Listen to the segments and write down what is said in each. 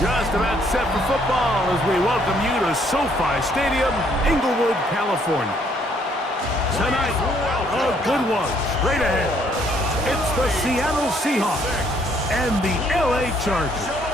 Just about set for football as we welcome you to SoFi Stadium, Inglewood, California. Tonight, a good one straight ahead. It's the Seattle Seahawks and the LA Chargers.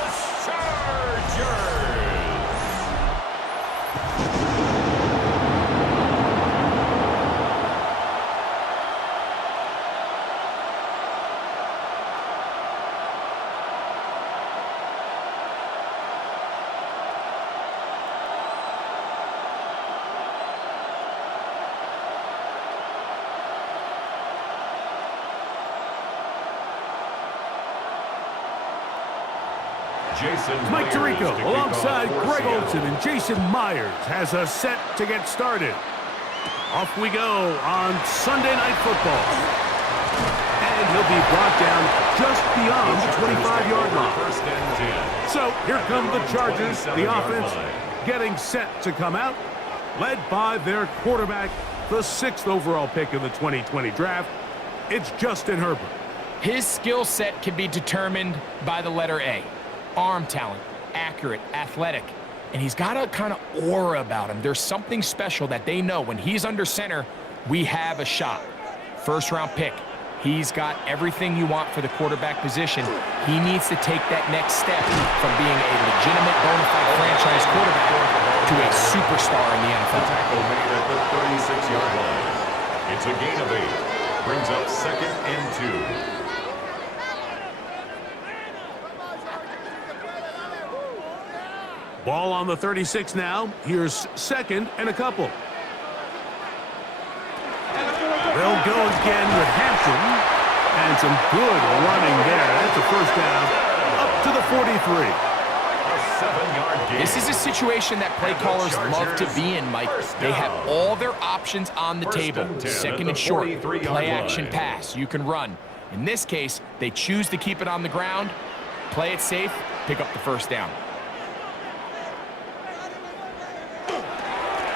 Mike Tirico alongside Greg Olsen and Jason Myers has us set to get started. Off we go on Sunday Night Football. And he'll be brought down just beyond the 25-yard line. So here come the Chargers, the offense getting set to come out, led by their quarterback, the 6th overall pick in the 2020 draft. It's Justin Herbert. His skill set can be determined by the letter A. Arm talent, accurate, athletic, and he's got a kind of aura about him. There's something special that they know when he's under center, we have a shot. First-round pick. He's got everything you want for the quarterback position. He needs to take that next step from being a legitimate bona fide franchise quarterback to a superstar in the NFL. Tackle made at the 36-yard line. It's a gain of 8. Brings up 2nd and 2. Ball on the 36 now. Here's 2nd and a couple. They'll go again with Hampton. And some good running there. That's a first down up to the 43. A 7-yard gain. This is a situation that play callers love to be in, Mike. They have all their options on the table. 2nd and short, play action pass. You can run. In this case, they choose to keep it on the ground, play it safe, pick up the first down.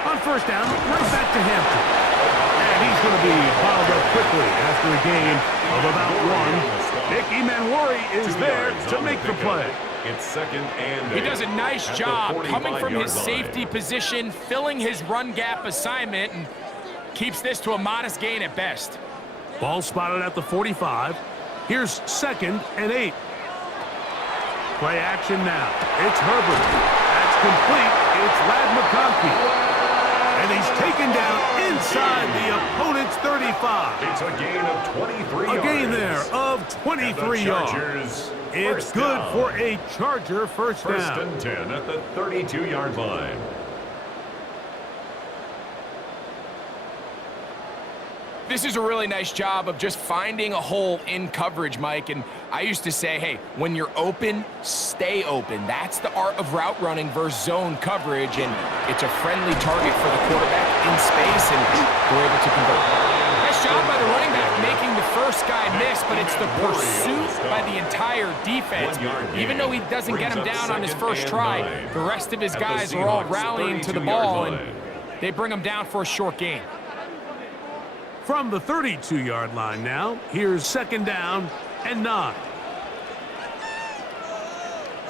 On first down, right back to Hampton. And he's going to be piled up quickly after a gain of about 1. Nick Emanwari is there to make the play. It's 2nd and 8. He does a nice job coming from his safety position, filling his run gap assignment, and keeps this to a modest gain at best. Ball spotted at the 45. Here's 2nd and 8. Play action now. It's Herbert. That's complete. It's Ladd McConkey. And he's taken down inside the opponent's 35. It's a gain of 23 yards. A gain there of 23 yards. It's good for a Charger first down. 1st and 10 at the 32-yard line. This is a really nice job of just finding a hole in coverage, Mike. And I used to say, hey, when you're open, stay open. That's the art of route running versus zone coverage. And it's a friendly target for the quarterback in space, and we're able to convert. Nice job by the running back making the first guy miss, but it's the pursuit by the entire defense. Even though he doesn't get him down on his first try, the rest of his guys are all rallying to the ball, and they bring him down for a short gain. From the 32-yard line now, here's 2nd down and 9.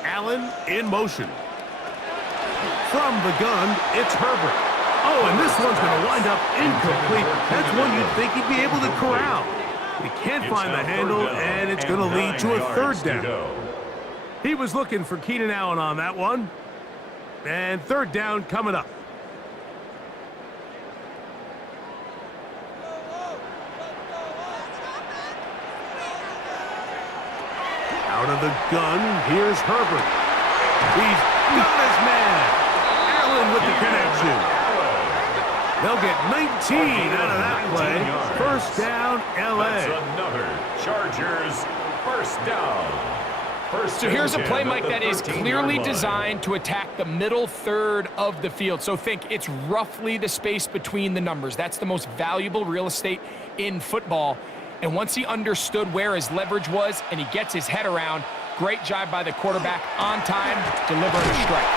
Allen in motion. From the gun, it's Herbert. Oh, and this one's going to wind up incomplete. That's one you'd think he'd be able to corral. He can't find the handle, and it's going to lead to a 3rd down. He was looking for Keenan Allen on that one. And 3rd down coming up. Out of the gun, here's Herbert. He's got his man. Allen with the connection. They'll get 19 out of that play. First down, LA. That's another Chargers first down. So here's a play, Mike, that is clearly designed to attack the middle third of the field. So think it's roughly the space between the numbers. That's the most valuable real estate in football. And once he understood where his leverage was and he gets his head around, great job by the quarterback on time, delivering a strike.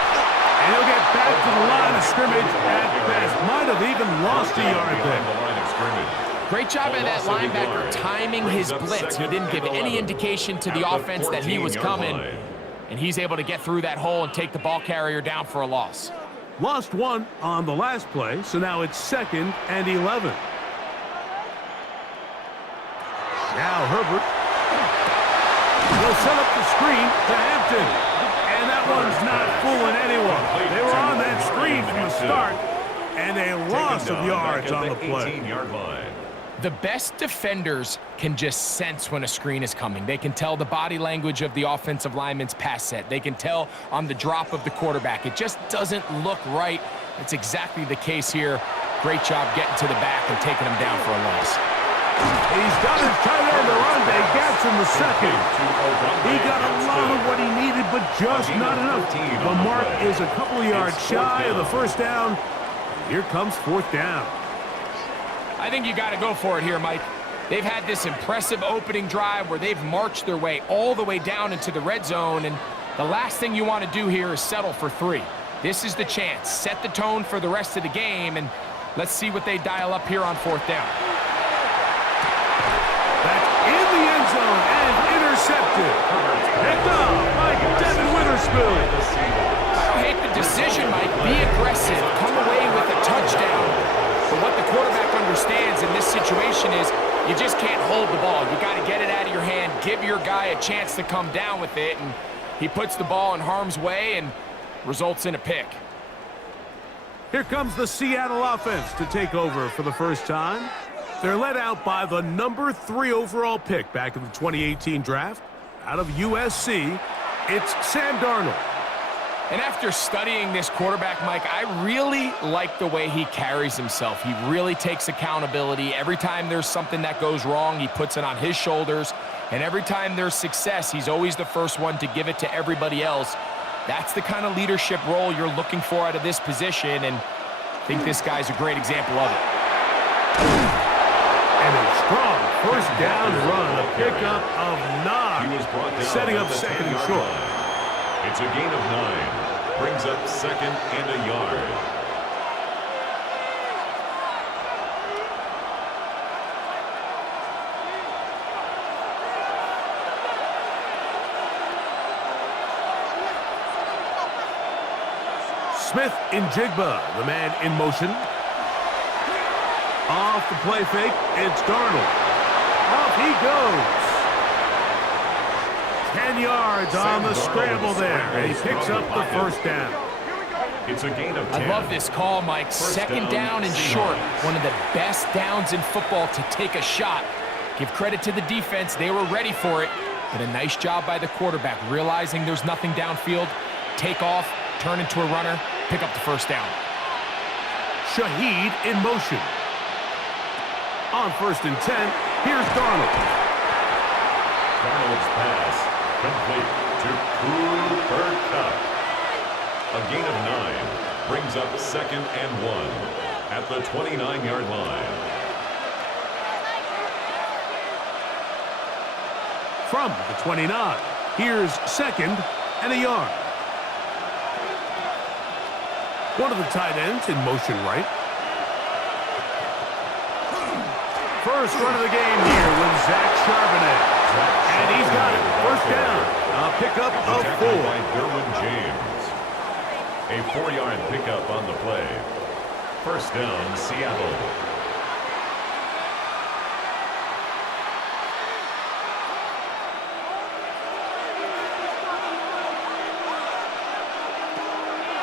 And he'll get back to the line of scrimmage at best. Might have even lost a yard there. Great job by that linebacker timing his blitz. He didn't give any indication to the offense that he was coming. and he's able to get through that hole and take the ball carrier down for a loss. Lost one on the last play, so now it's 2nd and 11. Now Herbert. He'll set up the screen to Hampton. And that one's not fooling anyone. They were on that screen from the start, and a loss of yards on the play. 18-yard line. The best defenders can just sense when a screen is coming. They can tell the body language of the offensive lineman's pass set. They can tell on the drop of the quarterback. It just doesn't look right. It's exactly the case here. Great job getting to the back and taking him down for a loss. He's got his tight end around. Gets him the second. He got a lot of what he needed, but just not enough. The mark is a couple of yards shy of the first down. Here comes 4th down. I think you got to go for it here, Mike. They've had this impressive opening drive where they've marched their way all the way down into the red zone, and the last thing you want to do here is settle for 3. This is the chance. Set the tone for the rest of the game, and let's see what they dial up here on 4th down. That's in the end zone and intercepted. Picked up by Devin Witherspoon. I don't hate the decision, Mike. Be aggressive. Come away with a touchdown. But what the quarterback understands in this situation is you just can't hold the ball. You got to get it out of your hand, give your guy a chance to come down with it, and he puts the ball in harm's way and results in a pick. Here comes the Seattle offense to take over for the first time. They're led out by the number 3 overall pick back in the 2018 draft. Out of USC, it's Sam Darnold. And after studying this quarterback, Mike, I really like the way he carries himself. He really takes accountability. Every time there's something that goes wrong, he puts it on his shoulders. And every time there's success, he's always the first one to give it to everybody else. That's the kind of leadership role you're looking for out of this position, and I think this guy's a great example of it. And a strong first down run, a pickup of 9, setting up 2nd and short. It's a gain of 9. Brings up 2nd and a yard. Smith in Jigba, the man in motion. Off the play fake, it's Darnold. Off he goes. 10 yards on the scramble there, and he picks up the first down. It's a gain of 10. I love this call, Mike. Second down and short. One of the best downs in football to take a shot. Give credit to the defense. They were ready for it. But a nice job by the quarterback, realizing there's nothing downfield. Take off, turn into a runner, pick up the first down. Shaheed in motion. On 1st and 10, here's Darnold. Darnold's pass complete to Cooper Kupp. A gain of 9 brings up 2nd and 1 at the 29-yard line. From the 29, here's 2nd and a yard. One of the tight ends in motion right. First run of the game here with Zach Charbonnet. And he's got it. First down. A pickup of 4. By Derwin James. A 4-yard pickup on the play. First down, Seattle.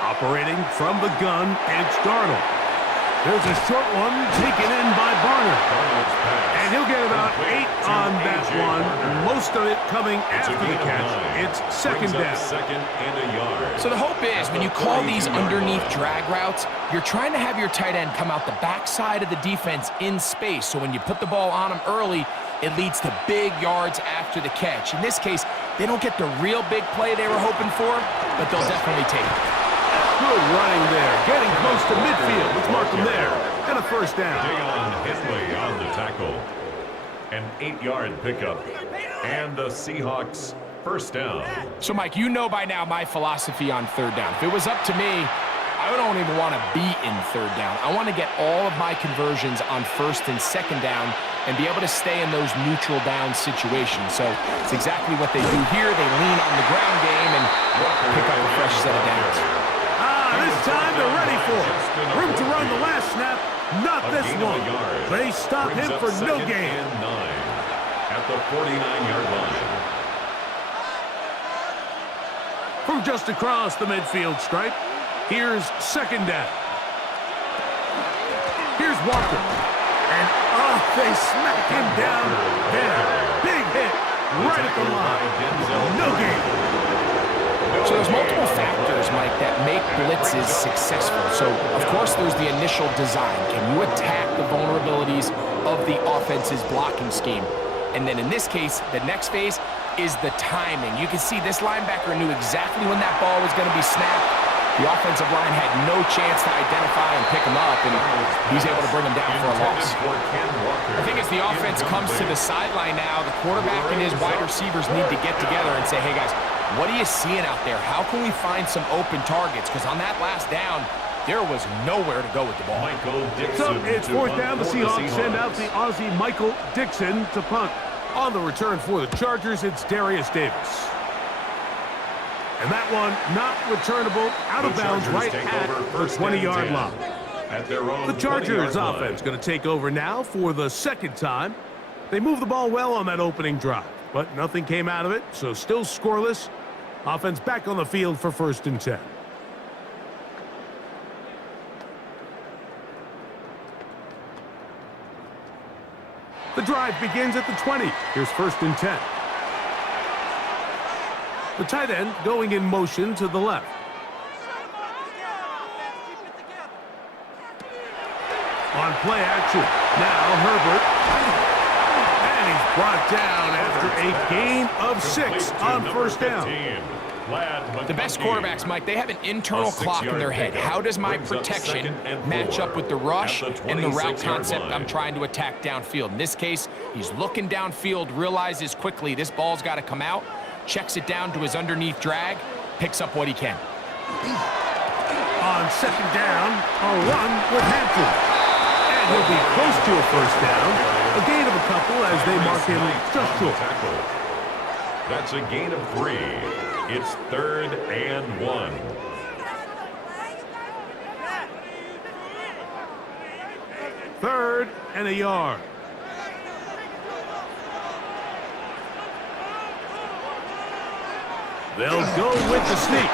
Operating from the gun, it's Darnold. There's a short one taken in by Barner. And he'll get about 8 on that one. Most of it coming after the catch. It's 2nd down. 2nd and a yard. So the hope is when you call these underneath drag routes, you're trying to have your tight end come out the backside of the defense in space. So when you put the ball on him early, it leads to big yards after the catch. In this case, they don't get the real big play they were hoping for, but they'll definitely take it. Good running there. Getting close to midfield. Let's mark him there. And a first down. Deion Henley on the tackle. An 8-yard pickup. And the Seahawks first down. So, Mike, you know by now my philosophy on 3rd down. If it was up to me, I don't even want to be in 3rd down. I want to get all of my conversions on 1st and 2nd down and be able to stay in those neutral down situations. So it's exactly what they do here. They lean on the ground game and pick up a fresh set of downs. This time they're ready for it. Room to run the last snap, not this one. They stop him for no gain. At the 49-yard line. From just across the midfield stripe, here's second down. Here's Walker. And, they smack him down there. Big hit right at the line. No gain. So there's multiple factors, Mike, that make blitzes successful. So, of course, there's the initial design. Can you attack the vulnerabilities of the offense's blocking scheme? And then in this case, the next phase is the timing. You can see this linebacker knew exactly when that ball was going to be snapped. The offensive line had no chance to identify and pick him up, and he's able to bring him down for a loss. I think as the offense comes to the sideline now, the quarterback and his wide receivers need to get together and say, hey, guys, what are you seeing out there? How can we find some open targets? Because on that last down, there was nowhere to go with the ball. So it's fourth down. The Seahawks send out the Aussie Michael Dixon to punt. On the return for the Chargers, it's Darius Davis. And that one not returnable, out of bounds right at the 20-yard line. The Chargers offense going to take over now for the second time. They moved the ball well on that opening drive, but nothing came out of it, so still scoreless. Offense back on the field for 1st and 10. The drive begins at the 20. Here's 1st and 10. The tight end going in motion to the left. On play action. Now Herbert. And he's brought down after a gain of 6 on 1st down. The best quarterbacks, Mike, they have an internal clock in their head. How does my protection match up with the rush and the route concept I'm trying to attack downfield? In this case, he's looking downfield, realizes quickly this ball's got to come out, checks it down to his underneath drag, picks up what he can. On 2nd down, a run with Hampton. And he'll be close to a 1st down. A gain of a couple as they mark him just short. That's a gain of 3. It's 3rd and 1. Third and a yard. They'll go with the sneak.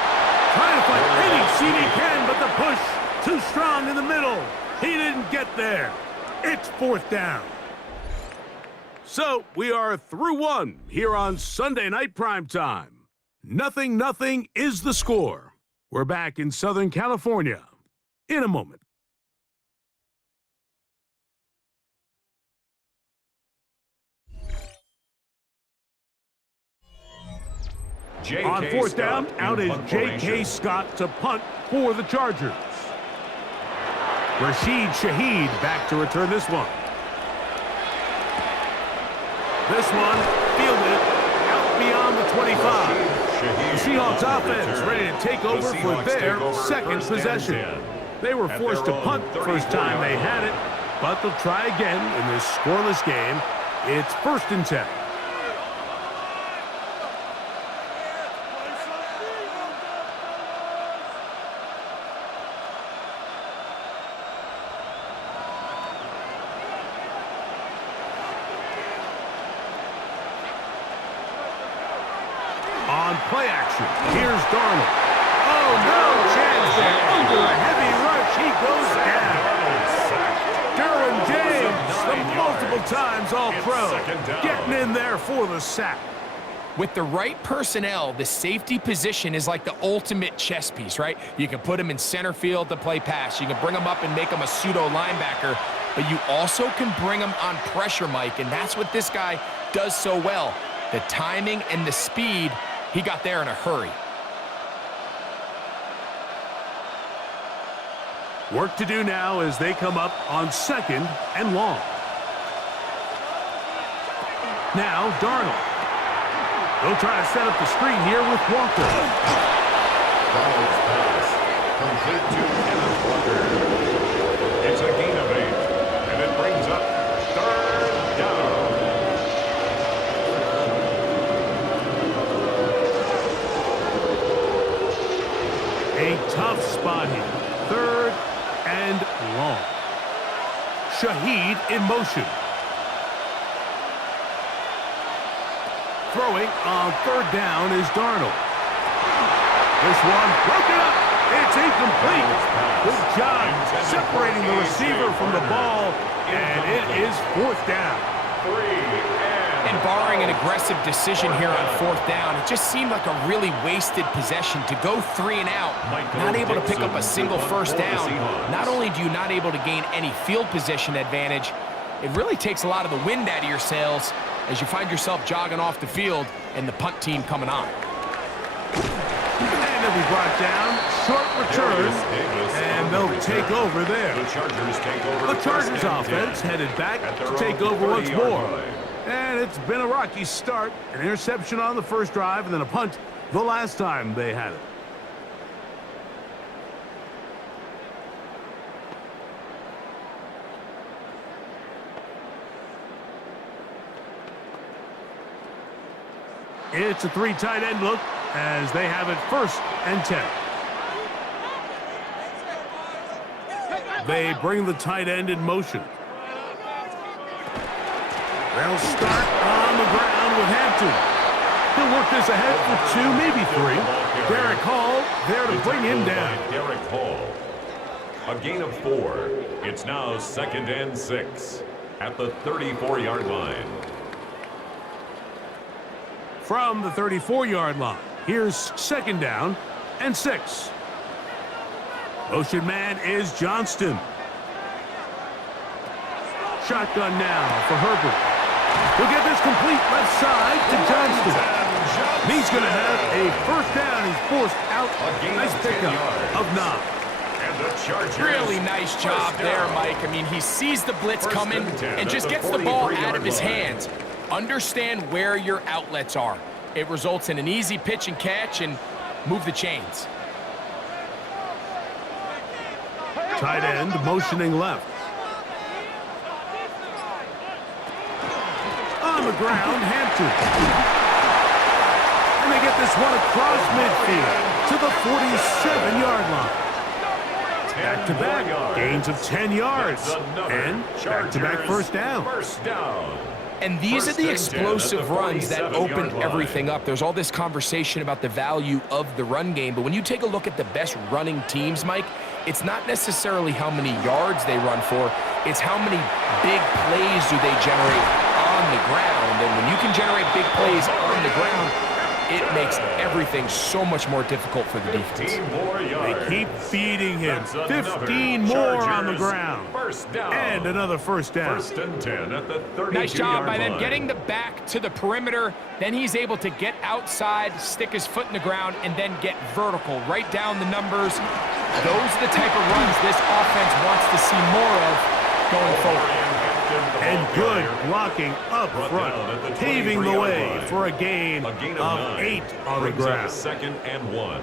Trying to find any seam he can, but the push too strong in the middle. He didn't get there. It's 4th down. So we are through one here on Sunday Night Primetime. 0-0 is the score. We're back in Southern California in a moment. On 4th down, out is J.K. Scott to punt for the Chargers. Rashid Shaheed back to return this one. This one fielded out beyond the 25. The Seahawks offense ready to take over for their second possession. They were forced to punt the first time they had it, but they'll try again in this scoreless game. It's 1st and 10. On play action, here's Darnold. Oh, no chance there. Under a heavy rush, he goes down. Derwin James, the multiple times All-Pro, getting in there for the sack. With the right personnel, the safety position is like the ultimate chess piece, right? You can put him in center field to play pass. You can bring him up and make him a pseudo linebacker, but you also can bring him on pressure, Mike, and that's what this guy does so well. The timing and the speed. He got there in a hurry. Work to do now as they come up on 2nd and long. Now Darnold. They'll try to set up the screen here with Walker. Darnold's pass complete to Kenneth Walker. It's a gain of 8, and it brings up 3rd A tough spot here. 3rd and long. Shaheed in motion. Throwing on 3rd down is Darnold. This one broken up. It's incomplete. Good job separating the receiver from the ball, and it is 4th down. And barring an aggressive decision here on 4th down, it just seemed like a really wasted possession to go 3 and out, not able to pick up a single 1st down. Not only do you not able to gain any field position advantage, it really takes a lot of the wind out of your sails as you find yourself jogging off the field and the punt team coming on. And it'll be brought down, short return, and they'll take over there. The Chargers offense headed back to take over once more. And it's been a rocky start. An interception on the first drive and then a punt the last time they had it. It's a 3 tight end look as they have it 1st and 10. They bring the tight end in motion. They'll start on the ground with Hampton. He'll work this ahead for 2, maybe 3. Derek Hall there to bring him down. Derek Hall. A gain of 4. It's now 2nd and 6 at the 34-yard line. From the 34-yard line, here's 2nd down and 6. Motion man is Johnston. Shotgun now for Herbert. He'll get this complete left side to Johnston. And he's going to have a 1st down. He's forced out. Nice pickup of 9. And the Chargers. Really nice job there, Mike. I mean, he sees the blitz coming and just gets the ball out of his hands. Understand where your outlets are. It results in an easy pitch and catch and move the chains. Tight end motioning left. On the ground, Hampton. And they get this one across midfield to the 47-yard line. Back-to-back gains of 10 yards. And back-to-back 1st down. And these are the explosive runs that open everything up. There's all this conversation about the value of the run game, but when you take a look at the best running teams, Mike, it's not necessarily how many yards they run for, it's how many big plays do they generate on the ground. And when you can generate big plays on the ground, it makes everything so much more difficult for the defense. They keep feeding him. 15 more on the ground. And another 1st down. 1st and 10 at the 32-yard line. Nice job by them getting the back to the perimeter. Then he's able to get outside, stick his foot in the ground, and then get vertical. Right down the numbers. Those are the type of runs this offense wants to see more of going forward. And good blocking up front, paving the way for a gain of 8 on the ground. 2nd and 1.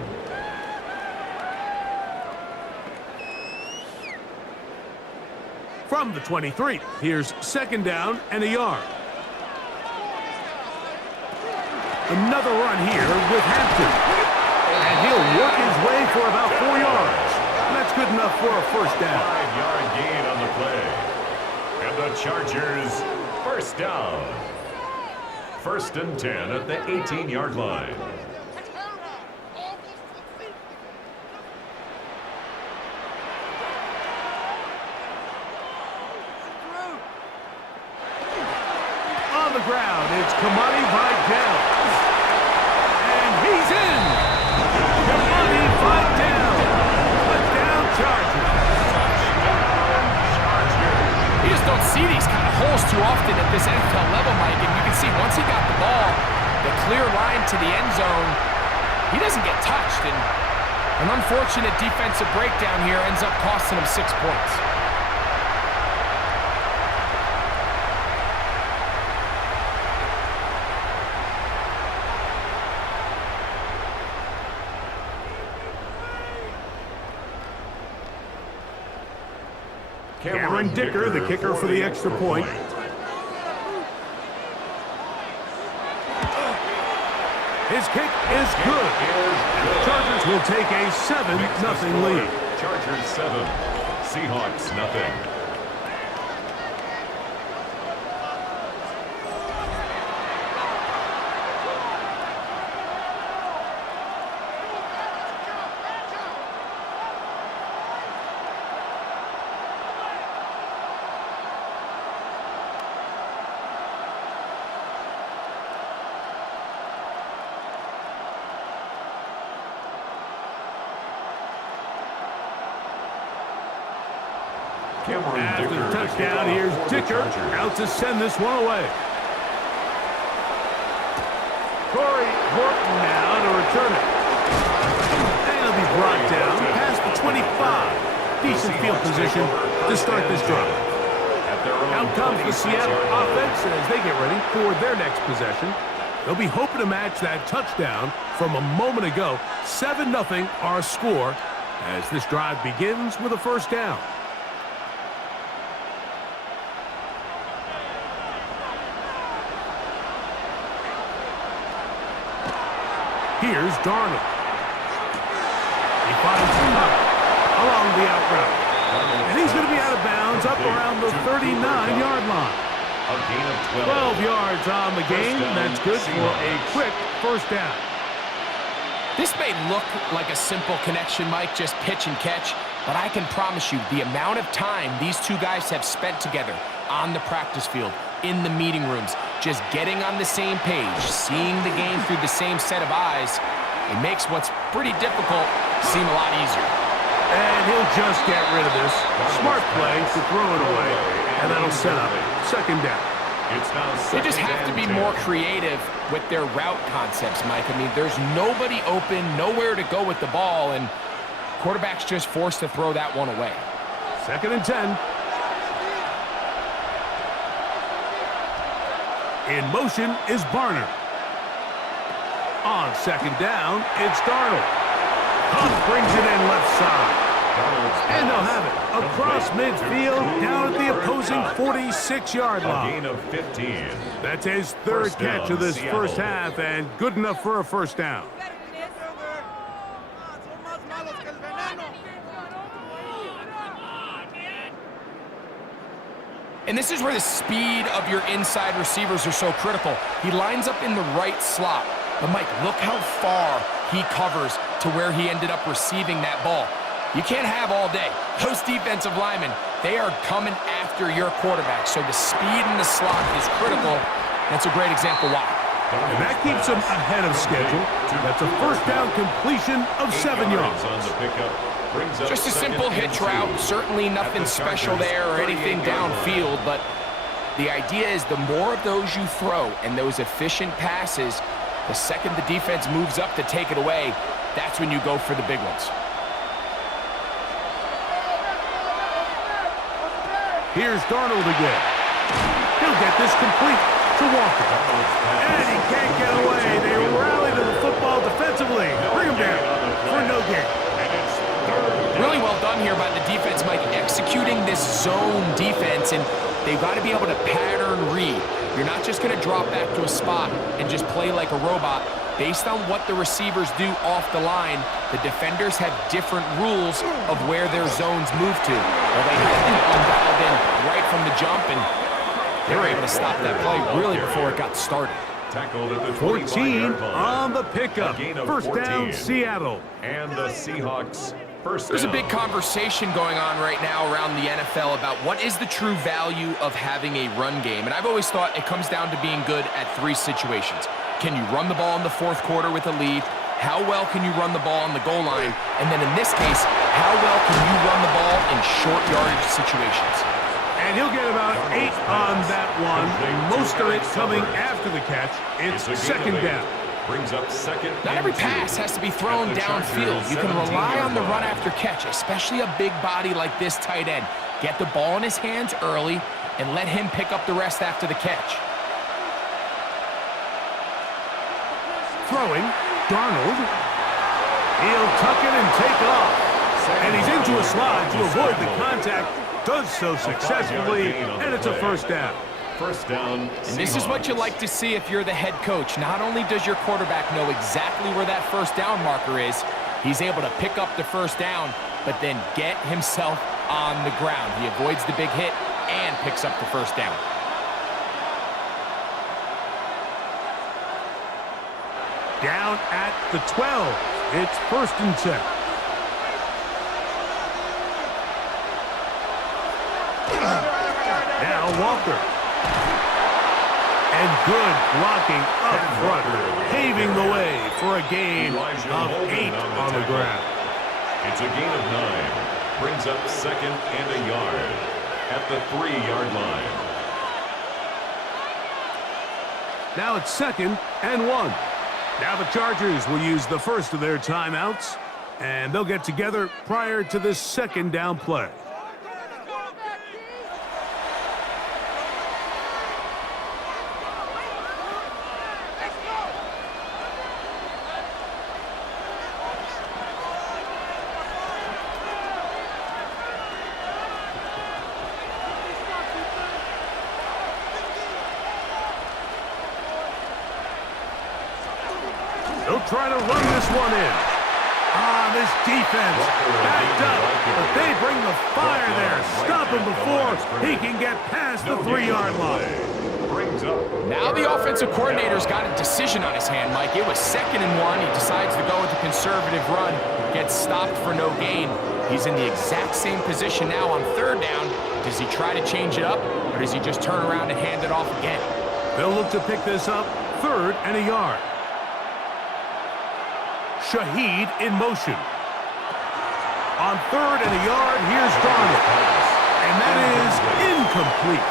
From the 23, here's 2nd down and a yard. Another run here with Hampton. And he'll work his way for about 4 yards. And that's good enough for a 1st down. 5-yard gain on the play. And the Chargers, 1st down. 1st and 10 at the 18-yard line. On the ground, it's Kamani Vidal. And he's in. Kamani Vidal. Touchdown Chargers. You just don't see these kind of holes too often at this NFL level, Mike. And you can see once he got the ball, the clear line to the end zone, he doesn't get touched. And an unfortunate defensive breakdown here ends up costing him 6 points. Cameron Dicker, the kicker for the extra point. His kick is good. And the Chargers will take a 7-0 lead. Chargers 7, Seahawks nothing. After the touchdown, here's Dicker out to send this one away. Corey Horton now to return it. And it'll be brought down past the 25. Decent field position to start this drive. Out comes the Seattle offense as they get ready for their next possession. They'll be hoping to match that touchdown from a moment ago. 7-0 our score as this drive begins with a first down. Here's Darnold. He finds Hunt along the out route. And he's going to be out of bounds up around the 39-yard line. A gain of 12 yards on the game. That's good for a quick first down. This may look like a simple connection, Mike, just pitch and catch, but I can promise you the amount of time these two guys have spent together on the practice field, in the meeting rooms, just getting on the same page, seeing the game through the same set of eyes, it makes what's pretty difficult seem a lot easier. And he'll just get rid of this. Smart play to throw it away, and that'll set up second down. They just have to be more creative with their route concepts, Mike. I mean, there's nobody open, nowhere to go with the ball, and quarterback's just forced to throw that one away. 2nd and 10. In motion is Barner. On 2nd down, it's Darnold. Hunt brings it in left side. And they'll have it across midfield down at the opposing 46-yard line. A gain of 15. That's his third catch of this first half and good enough for a first down. And this is where the speed of your inside receivers are so critical. He lines up in the right slot. But, Mike, look how far he covers to where he ended up receiving that ball. You can't have all day. Those defensive linemen, they are coming after your quarterback. So the speed in the slot is critical. That's a great example why. And that keeps him ahead of schedule. That's a first down completion of 7 yards. On the pickup. Just a simple hitch route. Certainly nothing special there or anything downfield, but the idea is the more of those you throw and those efficient passes, the second the defense moves up to take it away, that's when you go for the big ones. Here's Darnold again. He'll get this complete to Walker. And he can't get away. They rally to the football defensively. Bring him down for no gain. Really well done here by the defense, Mike, executing this zone defense, and they've got to be able to pattern read. You're not just going to drop back to a spot and just play like a robot. Based on what the receivers do off the line, the defenders have different rules of where their zones move to. Well, they had them dialed in right from the jump, and they were able to stop that play really before it got started. Tackled at the 14 on the pickup. First down, Seattle. And the Seahawks first There's down. a big conversation going on right now around the NFL about what is the true value of having a run game. And I've always thought it comes down to being good at 3 situations. Can you run the ball in the 4th quarter with a lead? How well can you run the ball on the goal line? And then in this case, how well can you run the ball in short yardage situations? And he'll get about 8 on that one. Most of it coming after the catch. It's 2nd down. Brings up 2nd. Not every pass has to be thrown downfield. You can rely on the run after catch, especially a big body like this tight end. Get the ball in his hands early and let him pick up the rest after the catch. Throwing, Darnold. He'll tuck it and take off. And he's into a slide to avoid the contact. Does so successfully, and it's a first down. First down. And this is what you like to see if you're the head coach. Not only does your quarterback know exactly where that first down marker is, He's able to pick up the first down, but then get himself on the ground. He avoids the big hit and picks up the first down. Down at the 12. It's 1st and 10. Now Walker. And good blocking up front, paving the way for a gain of 8 on the ground. It's a gain of 9. Brings up 2nd and a yard at the 3-yard line. Now it's 2nd and 1. Now the Chargers will use the first of their timeouts, and they'll get together prior to this 2nd down play. They'll try to run this one in. This defense backed up, but they bring the fire there. Stop him before he can get past the 3-yard line. Now the offensive coordinator's got a decision on his hand, Mike. It was 2nd and 1. He decides to go with a conservative run, gets stopped for no gain. He's in the exact same position now on 3rd down. Does he try to change it up, or does he just turn around and hand it off again? They'll look to pick this up 3rd and a yard. Shaheed in motion. On 3rd and a yard, here's Darnold. And that is incomplete.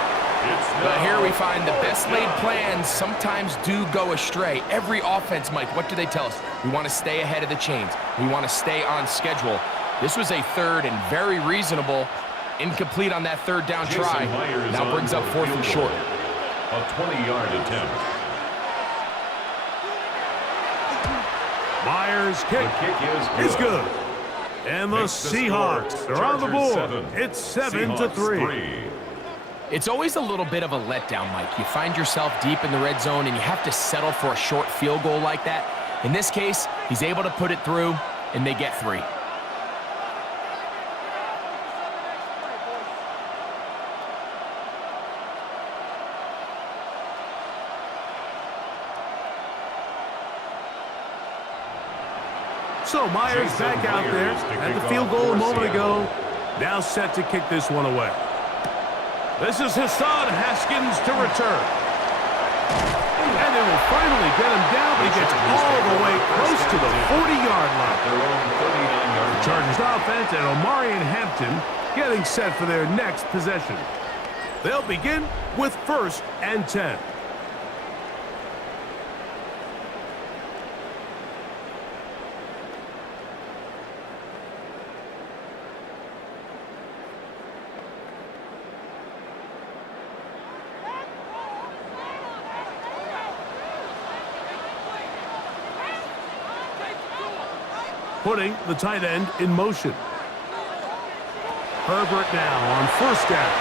But here we find the best laid plans sometimes do go astray. Every offense, Mike, what do they tell us? We want to stay ahead of the chains. We want to stay on schedule. This was a 3rd and very reasonable. Incomplete on that 3rd down try. Now brings up 4th and short. A 20-yard attempt. Myers' kick is good. And the Seahawks are on the board. It's 7-3. It's always a little bit of a letdown, Mike. You find yourself deep in the red zone and you have to settle for a short field goal like that. In this case, he's able to put it through, and they get 3. So Myers back out there at the field goal a moment ago. Now set to kick this one away. This is Hassan Haskins to return. And they will finally get him down, but he gets all the way close to the 40-yard line. The Chargers offense and Omarion Hampton getting set for their next possession. They'll begin with 1st and 10. Putting the tight end in motion. Herbert now on 1st down.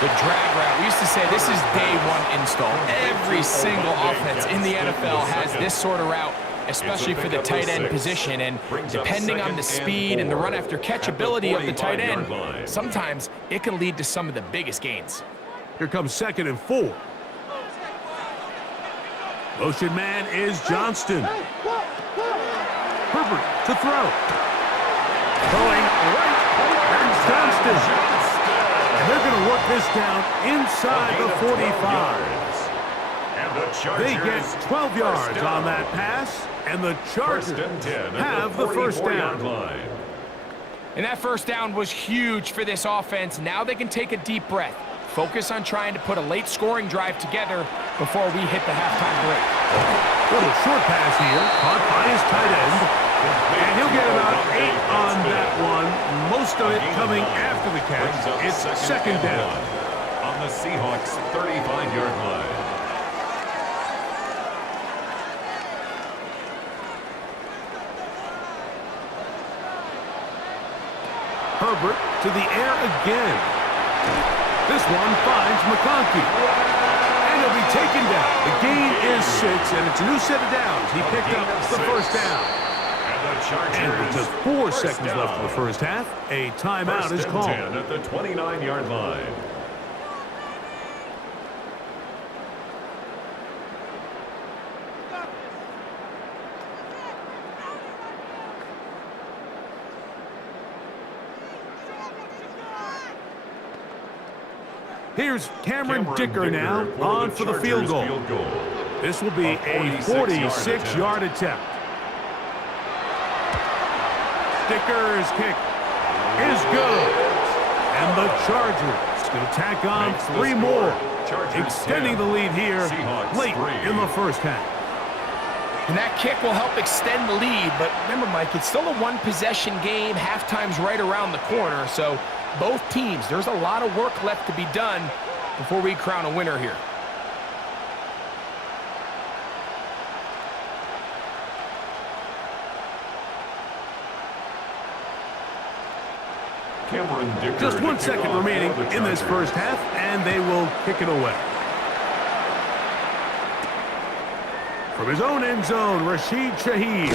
The drag route. We used to say this is day 1 install. Every single offense in the NFL has this sort of route, especially for the tight end position. And depending on the speed and the run after catch ability of the tight end, sometimes it can lead to some of the biggest gains. Here comes 2nd and 4. Motion man is Johnston. Herbert to throw. Throwing right. There's Johnston. And they're going to work this down inside the 45. They get 12 yards on that pass, and the Chargers have the 1st down. And that 1st down was huge for this offense. Now they can take a deep breath. Focus on trying to put a late scoring drive together before we hit the halftime break. Little short pass here, caught by his tight end. And he'll get about 8 on that one. Most of it coming after the catch. It's 2nd down. On the Seahawks' 35-yard line. Herbert to the air again. This one finds McConkey. And he'll be taken down. The gain is 6, and it's a new set of downs. He picked up the 1st down. And with just 4 seconds left in the first half, a timeout is called. 10 at the 29-yard line. Here's Cameron Dicker now on for the field goal. This will be a 46-yard attempt. Dicker's kick is good. And the Chargers going to tack on 3 more, extending the lead here late in the first half. And that kick will help extend the lead, but remember, Mike, it's still a one-possession game. Halftime's right around the corner, so both teams, there's a lot of work left to be done before we crown a winner here. Just 1 second remaining in this first half, and they will kick it away. From his own end zone, Rashid Shaheed.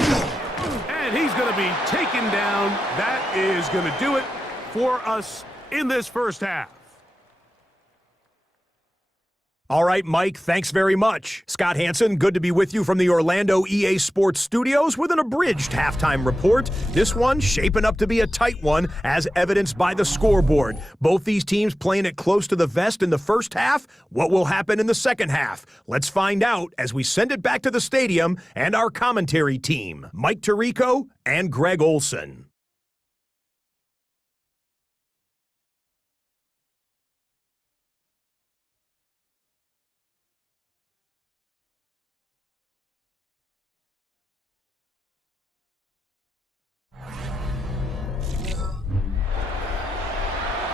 And he's going to be taken down. That is going to do it for us in this first half. All right, Mike, thanks very much. Scott Hansen, good to be with you from the Orlando EA Sports Studios with an abridged halftime report. This one shaping up to be a tight one, as evidenced by the scoreboard. Both these teams playing it close to the vest in the first half. What will happen in the second half? Let's find out as we send it back to the stadium and our commentary team, Mike Tirico and Greg Olson.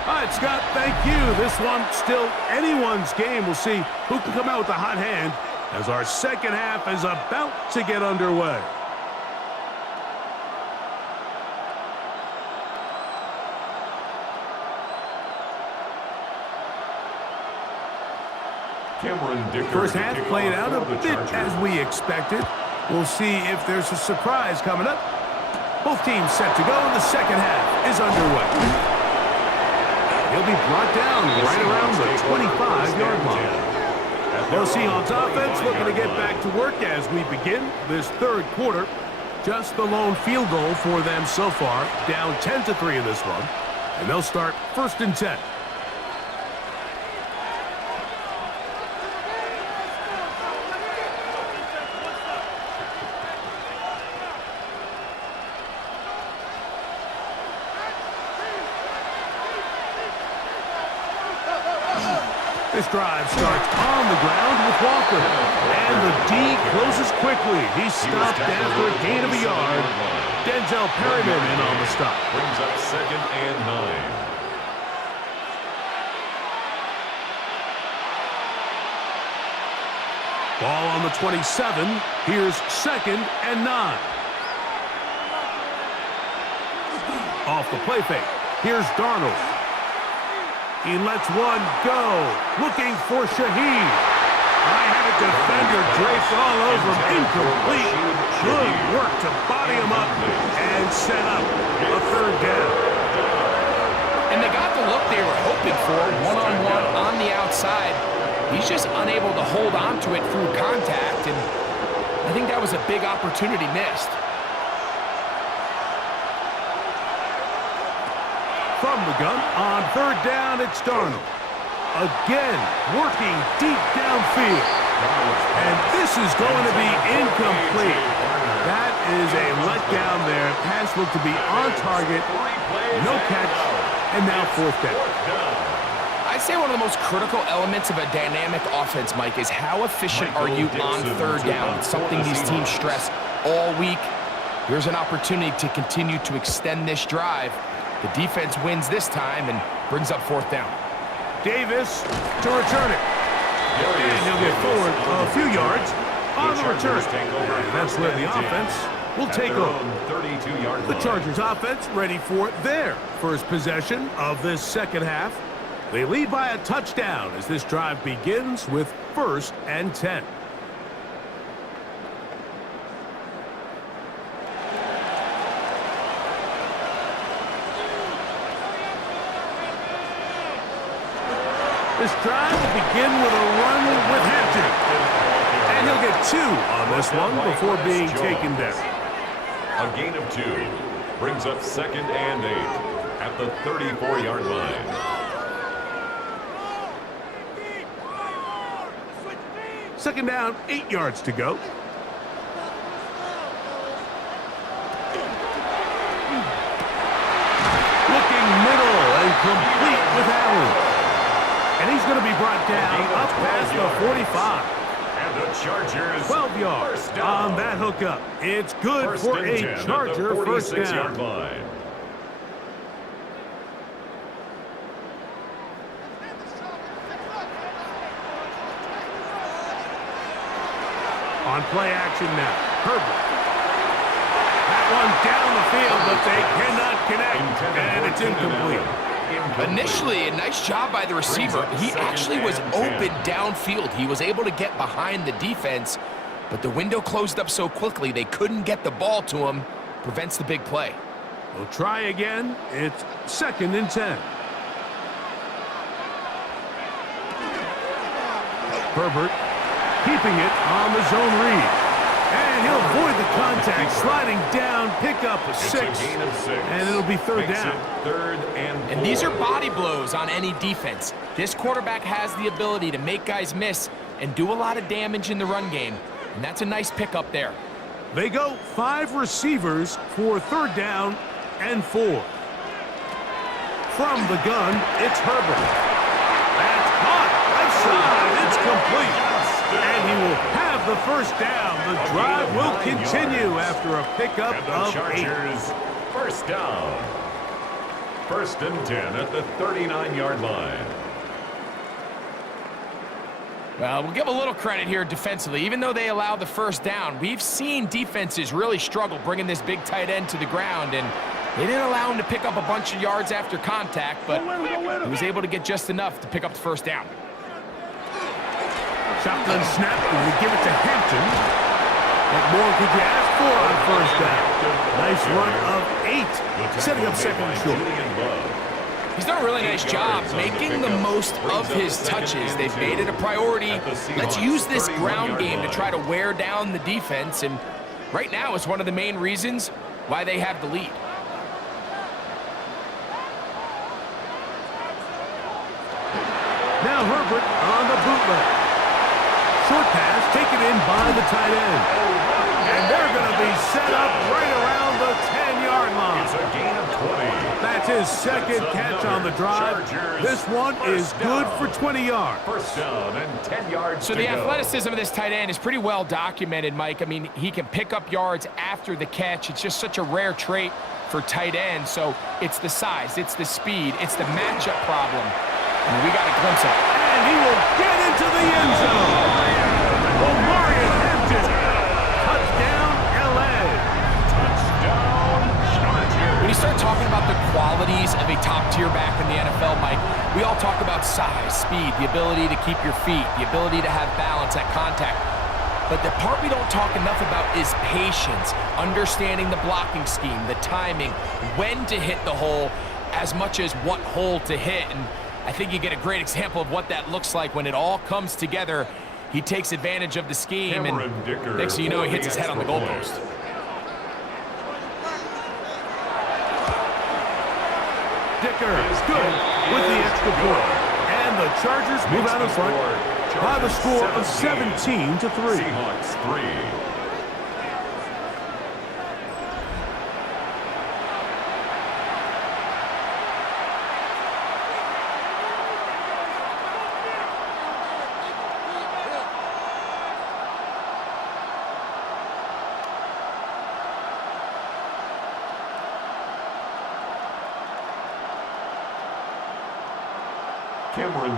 All right, Scott, thank you. This one still anyone's game. We'll see who can come out with a hot hand as our second half is about to get underway. First half played out a bit as we expected. We'll see if there's a surprise coming up. Both teams set to go, and the second half is underway. He'll be brought down right around the 25-yard line. The Seahawks offense looking to get back to work as we begin this third quarter. Just the lone field goal for them so far, down 10-3 in this one. And they'll start 1st and 10. This drive starts on the ground with Walker. And the D closes quickly. He's stopped after a gain of a yard. Denzel Perryman in on the stop. Brings up 2nd and 9. Ball on the 27. Here's 2nd and 9. Off the play fake. Here's Darnold. He lets one go. Looking for Shaheed. I had a defender draped all over him. Incomplete. Good work to body him up and set up a 3rd down. And they got the look they were hoping for, one-on-one on the outside. He's just unable to hold on to it through contact, and I think that was a big opportunity missed. From the gun, on 3rd down, it's Darnold. Again, working deep downfield. And this is going to be incomplete. That is a letdown there. Pass looked to be on target. No catch. And now 4th down. I'd say one of the most critical elements of a dynamic offense, Mike, is how efficient are you on 3rd down? It's something these teams stress all week. Here's an opportunity to continue to extend this drive. The defense wins this time and brings up 4th down. Davis to return it. And he'll get forward a few yards on the return. And that's where the offense will take over. The Chargers offense ready for their first possession of this second half. They lead by a touchdown as this drive begins with 1st and 10. This drive will begin with a run with Hampton. And he'll get 2 on this one before being taken down. A gain of 2 brings up 2nd and 8 at the 34-yard line. Second down, 8 yards to go. Looking middle and complete with Allen. And he's going to be brought down up past the 45. And the Chargers 12 yards on that hookup. It's good for a Charger first down. Line. On play action now, Herbert. That one down the field, but they cannot connect, and it's incomplete. Initially, a nice job by the receiver. He actually was open downfield. He was able to get behind the defense, but the window closed up so quickly they couldn't get the ball to him. Prevents the big play. We'll try again. It's 2nd and 10. Herbert keeping it on the zone read. And he'll avoid the contact, sliding down, pick up a 6. And it'll be 3rd down. And these are body blows on any defense. This quarterback has the ability to make guys miss and do a lot of damage in the run game. And that's a nice pickup there. They go 5 receivers for 3rd down and 4. From the gun, it's Herbert. That's caught. Left side. It's complete. And he will have the first down. The drive will continue after a pickup of 8. First down. 1st and 10 at the 39-yard line. Well, we'll give a little credit here defensively. Even though they allow the first down, we've seen defenses really struggle bringing this big tight end to the ground, and they didn't allow him to pick up a bunch of yards after contact, but he was able to get just enough to pick up the first down. Shotgun snap, and we give it to Hampton. What more could you ask for on first down? Nice run of 8, setting up 2nd and short. He's done a really nice job making the most of his touches. They've made it a priority. Let's use this ground game to try to wear down the defense, and right now it's one of the main reasons why they have the lead. Now Herbert on the bootleg. Short pass taken in by the tight end. And they're going to be set up right around the 10-yard line. It's a gain of 20. That's his 2nd catch on the drive. This one is good for 20 yards. First down and 10 yards So the athleticism of this tight end is pretty well documented, Mike. I mean, he can pick up yards after the catch. It's just such a rare trait for tight ends. So it's the size, it's the speed, it's the matchup problem. And we got a glimpse of it. And he will get into the end zone. Omarion Hampton. Touchdown, L.A. Touchdown, Chargers. When you start talking about the qualities of a top-tier back in the NFL, Mike, we all talk about size, speed, the ability to keep your feet, the ability to have balance at contact. But the part we don't talk enough about is patience, understanding the blocking scheme, the timing, when to hit the hole, as much as what hole to hit. And I think you get a great example of what that looks like when it all comes together. He takes advantage of the scheme, and next thing you know, he hits his head on the goalpost. Dicker is good with the extra point. And the Chargers move out in front by the score of 17-3. Seahawks 3.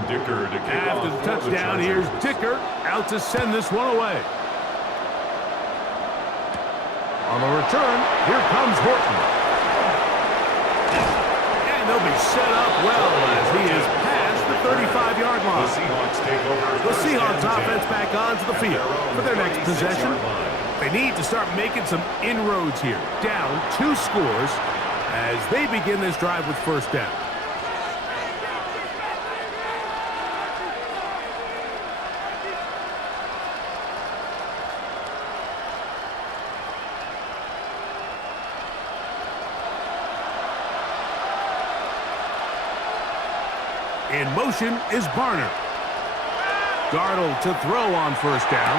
Dicker to kick after the touchdown, here's Dicker out to send this one away. On the return, here comes Horton. And they'll be set up well as he is past the 35-yard line. The Seahawks take over. The Seahawks offense back onto the field for their next possession. They need to start making some inroads here. Down 2 scores as they begin this drive with first down. In motion is Barner. Darnold to throw on first down.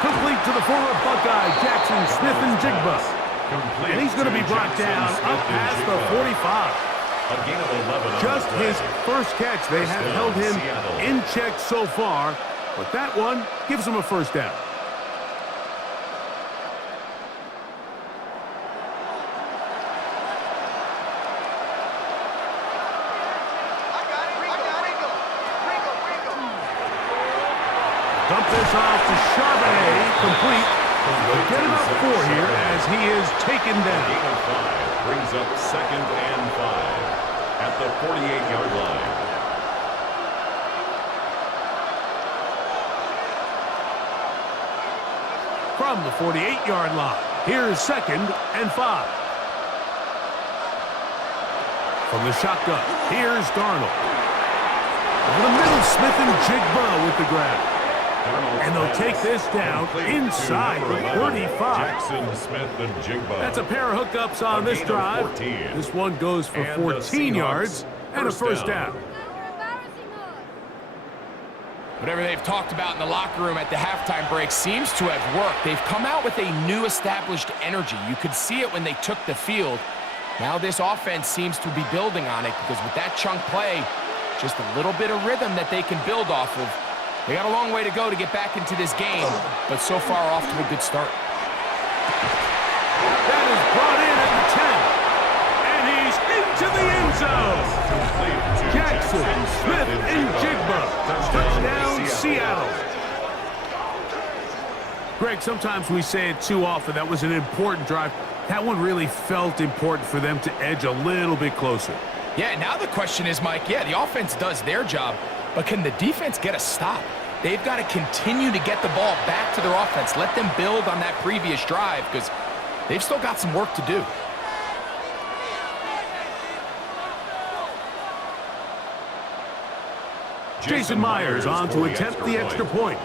Complete to the former Buckeye, Jackson Smith-Njigba. And he's going to be brought down up past the 45. A gain of 11. Just his first catch. They have held him in check so far, but that one gives him a first down. Dump this off to Charbonnet, complete. They'll get him up 4 here as he is taken down. Gain of 5 brings up 2nd and 5 at the 48-yard line. From the 48-yard line, here's 2nd and 5. From the shotgun, here's Darnold. Over the middle, Smith-Njigba with the grab. And they'll take this down inside the 35. Jackson Smith-Njigba. That's a pair of hookups on this drive. This one goes for 14 yards and a first down. Whatever they've talked about in the locker room at the halftime break seems to have worked. They've come out with a new established energy. You could see it when they took the field. Now this offense seems to be building on it because with that chunk play, just a little bit of rhythm that they can build off of. They got a long way to go to get back into this game, but so far off to a good start. That is brought in at the 10, and he's into the end zone. Jackson Smith-Njigba, touchdown Seattle. Greg, sometimes we say it too often. That was an important drive. That one really felt important for them to edge a little bit closer. Yeah, now the question is, Mike, yeah, the offense does their job, but can the defense get a stop? They've got to continue to get the ball back to their offense. Let them build on that previous drive because they've still got some work to do. Jason Myers on to attempt the extra point.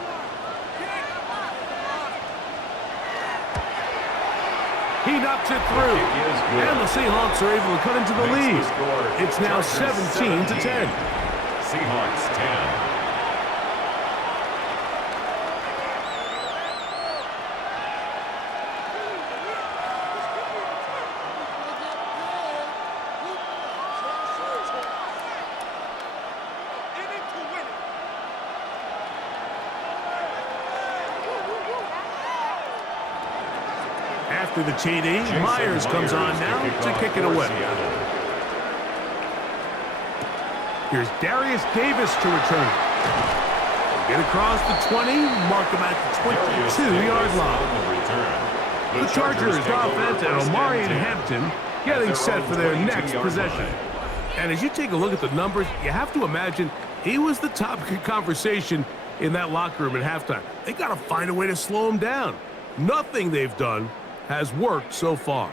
He knocks it through. And the Seahawks are able to cut into the lead. It's now 17-10. Seahawks 10. After the TD, Myers comes on now to kick it away. Here's Darius Davis to return it. Get across the 20, mark him at the 22-yard line. The Chargers offense and Omari and Hampton getting set for their next possession. And as you take a look at the numbers, you have to imagine he was the topic of conversation in that locker room at halftime. They got to find a way to slow him down. Nothing they've done has worked so far.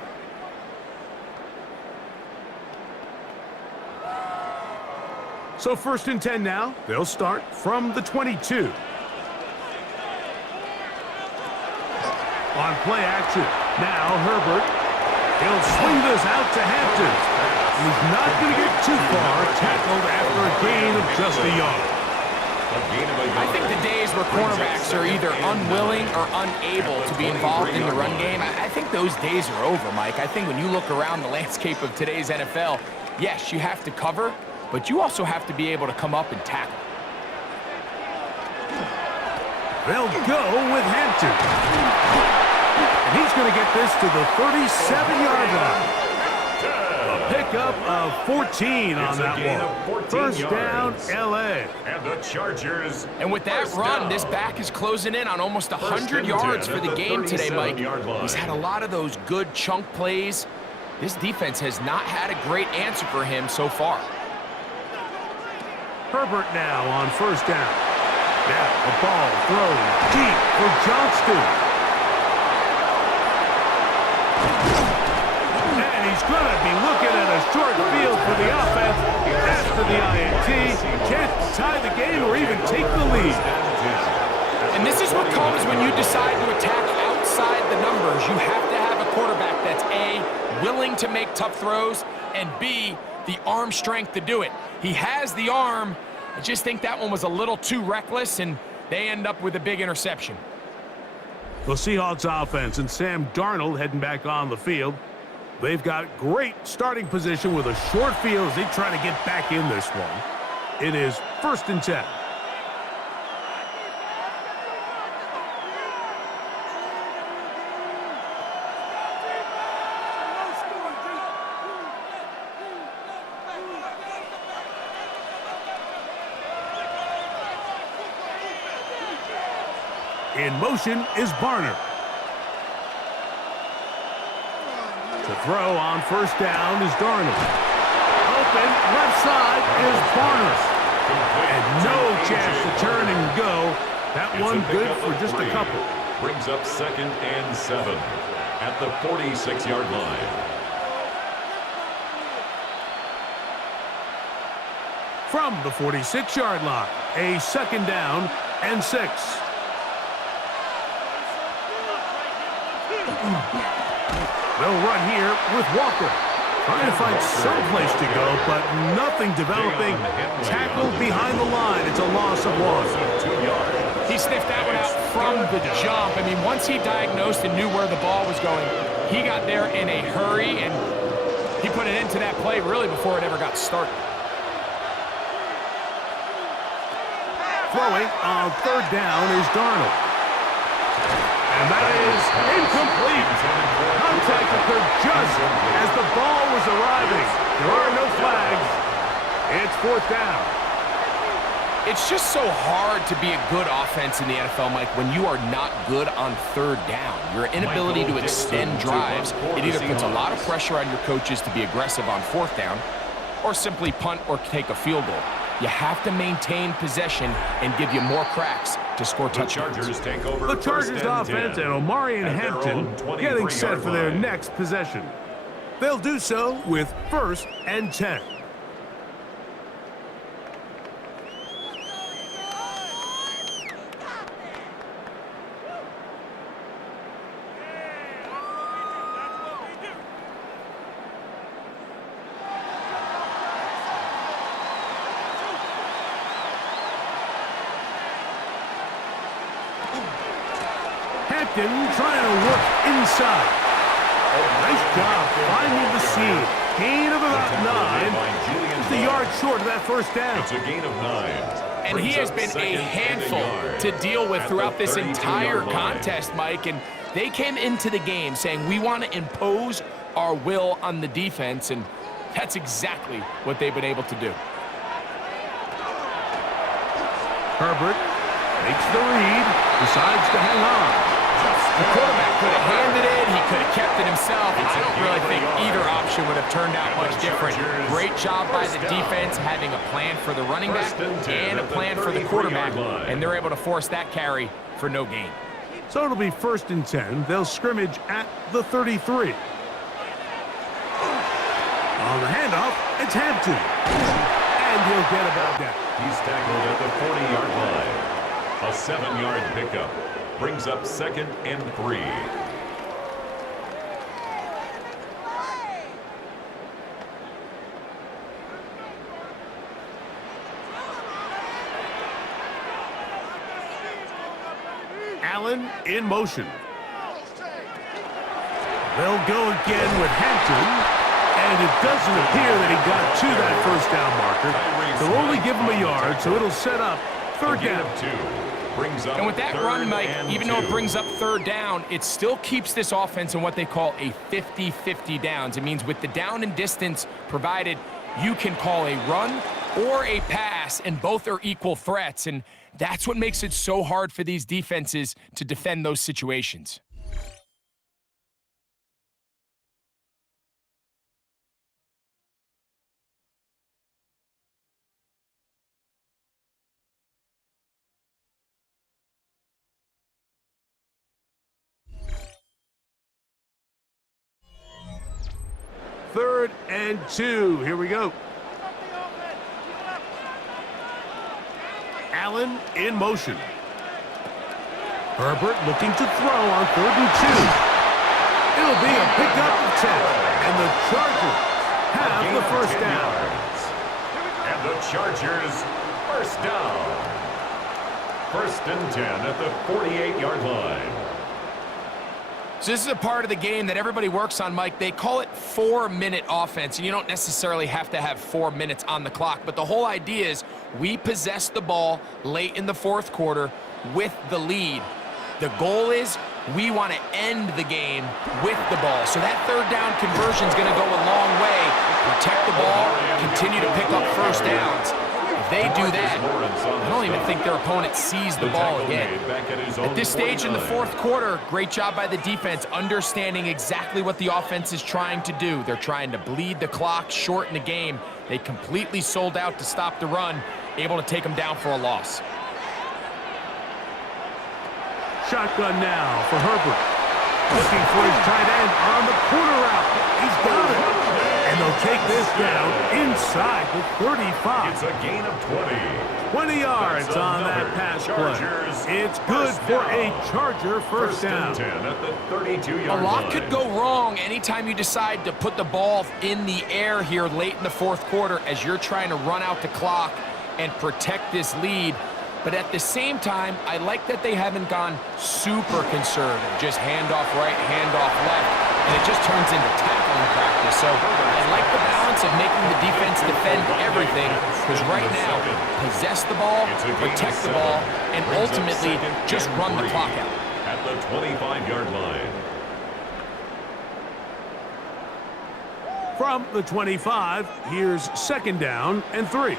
So 1st and 10 now. They'll start from the 22. On play action. Now Herbert. He'll swing this out to Hampton. He's not going to get too far. Tackled after a gain of just a yard. I think the days where cornerbacks are either unwilling or unable to be involved in the run game, I think those days are over, Mike. I think when you look around the landscape of today's NFL, yes, you have to cover, but you also have to be able to come up and tackle. They'll go with Hampton. And he's going to get this to the 37-yard line. A pickup of 14 on that one. First down, L.A. And the Chargers. And with that run, this back is closing in on almost 100 yards for the game today, Mike. He's had a lot of those good chunk plays. This defense has not had a great answer for him so far. Herbert now on first down. Now the ball thrown deep for Johnston. And he's going to be looking at a short field for the offense after the INT. Chance to tie the game or even take the lead. And this is what comes when you decide to attack outside the numbers. You have to have a quarterback that's A, willing to make tough throws, and B, the arm strength to do it. He has the arm. I just think that one was a little too reckless, and they end up with a big interception. The Seahawks offense and Sam Darnold heading back on the field. They've got great starting position with a short field as they try to get back in this one. It is 1st and 10. In motion is Barner. To throw on 1st down is Darnold. Open, left side is Barner. And no chance to turn and go. That one good for just a couple. Brings up 2nd and 7 at the 46-yard line. From the 46-yard line, a 2nd down and 6. They'll run here with Walker. Trying to find some place to go, but nothing developing. Tackled behind the line. It's a loss of 1. He sniffed that one out from the jump. I mean, once he diagnosed and knew where the ball was going, he got there in a hurry, and he put it into that play really before it ever got started. Throwing on 3rd down is Darnold. And that is incomplete. Contact occurred just as the ball was arriving. There are no flags. It's 4th down. It's just so hard to be a good offense in the NFL, Mike, when you are not good on 3rd down. Your inability to extend drives, it either puts a lot of pressure on your coaches to be aggressive on 4th down or simply punt or take a field goal. You have to maintain possession and give you more cracks to score touchdowns. The Chargers offense and Omari and Hampton getting set for their next possession. They'll do so with 1st and 10. Hampton trying to work inside. Nice job finding the seam. Gain of about 9. Just a yard short of that 1st down. It's a gain of 9. And he has been a handful to deal with throughout this entire contest, Mike. And they came into the game saying, we want to impose our will on the defense. And that's exactly what they've been able to do. Herbert makes the read, decides to hang on. The quarterback could have handed it. He could have kept it himself. I don't really think either option would have turned out much different. Great job by the defense having a plan for the running back and a plan for the quarterback, and they're able to force that carry for no gain. So it'll be 1st and 10. They'll scrimmage at the 33. On the handoff, it's Hampton. And he'll get about that. He's tackled at the 40-yard line. A 7-yard pickup. Brings up 2nd and 3. Allen in motion. They'll go again with Hampton, and it doesn't appear that he got to that 1st down marker. They'll only give him a yard, so it'll set up 3rd down. And with that run, Mike, even though it brings up 3rd down, it still keeps this offense in what they call a 50-50 downs. It means with the down and distance provided, you can call a run or a pass, and both are equal threats. And that's what makes it so hard for these defenses to defend those situations. Third and 2. Here we go. Allen in motion. Herbert looking to throw on 3rd and 2. It'll be a pickup of 10. And the Chargers have the first down. And the Chargers, first down. 1st and 10 at the 48-yard line. So this is a part of the game that everybody works on, Mike. They call it 4-minute offense, and you don't necessarily have to have 4 minutes on the clock. But the whole idea is we possess the ball late in the 4th quarter with the lead. The goal is we want to end the game with the ball. So that 3rd down conversion is going to go a long way. Protect the ball, continue to pick up first downs. If they do that, I don't even think their opponent sees the ball again. At this stage in the 4th quarter, great job by the defense, understanding exactly what the offense is trying to do. They're trying to bleed the clock, shorten the game. They completely sold out to stop the run, able to take them down for a loss. Shotgun now for Herbert. Looking for his tight end on the corner route. He's got it. And they'll take this down inside the 35. It's a gain of 20. 20 yards on that pass play. It's good for a Charger first down. 10 at the 32-yard A lot line. could go wrong anytime you decide to put the ball in the air here late in the 4th quarter as you're trying to run out the clock and protect this lead. But at the same time, I like that they haven't gone super conservative. Just handoff right, handoff left, and it just turns into tackling practice. So I like the balance of making the defense defend everything, because right now, possess the ball, protect the ball, and ultimately just run the clock out. At the 25-yard line. From the 25, here's 2nd down and 3.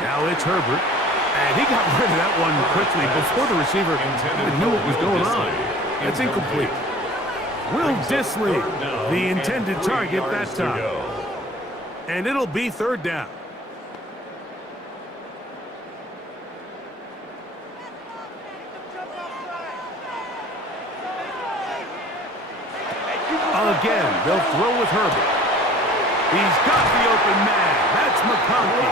Now it's Herbert, and he got rid of that one quickly before the receiver even knew what was going on. It's incomplete. Will Disley, the intended target that time. And it'll be 3rd down. Again, they'll throw with Herbert. He's got the open man. That's McConkey.